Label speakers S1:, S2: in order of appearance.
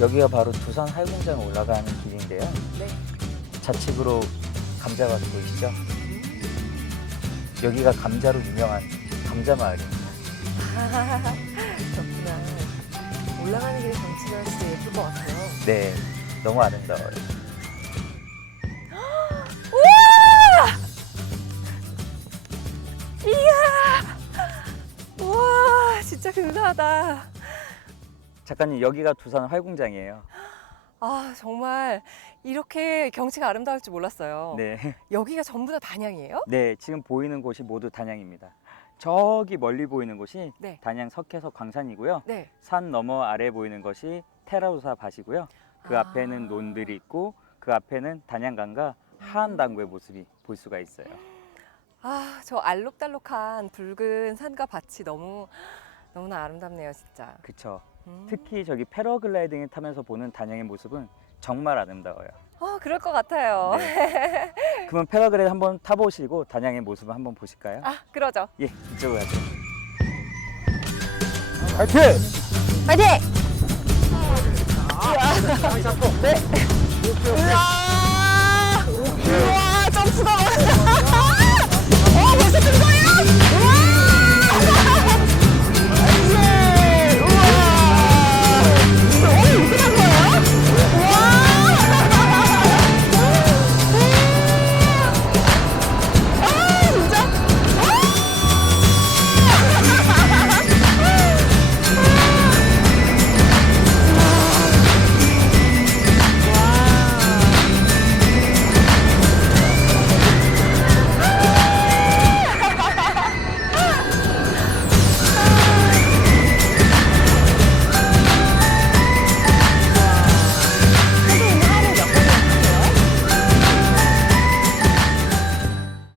S1: 여기가 바로 두산 활공장 올라가는 길인데요.
S2: 네.
S1: 좌측으로 감자밭 보이시죠? 여기가 감자로 유명한 감자 마을입니다.
S2: 아, 그렇구나. 올라가는 길에 경치가 진짜 예쁠 것 같아요.
S1: 네, 너무 아름다워요.
S2: 이야! 우와, 진짜 근사하다.
S1: 작가님 여기가 두산 활공장이에요.
S2: 아, 정말 이렇게 경치가 아름다울 줄 몰랐어요.
S1: 네,
S2: 여기가 전부 다 단양이에요?
S1: 네 지금 보이는 곳이 모두 단양입니다. 저기 멀리 보이는 곳이
S2: 네.
S1: 단양 석회석 광산이고요.
S2: 네.
S1: 산 너머 아래 보이는 것이 테라우사 밭이고요. 그
S2: 아.
S1: 앞에는 논들이 있고 그 앞에는 단양강과 하안당구의 모습이 볼 수가 있어요.
S2: 아, 저 알록달록한 붉은 산과 밭이 너무 너무나 아름답네요, 진짜.
S1: 그쵸.
S2: 음.
S1: 특히 저기 패러글라이딩을 타면서 보는 단양의 모습은 정말 아름다워요.
S2: 어, 그럴 것 같아요.
S1: 네. 그러면 패러글라이딩 한번 타보시고 단양의 모습을 한번 보실까요?
S2: 아, 그러죠.
S1: 예, 이쪽으로 가죠. 파이팅!
S2: 파이팅!
S1: 네.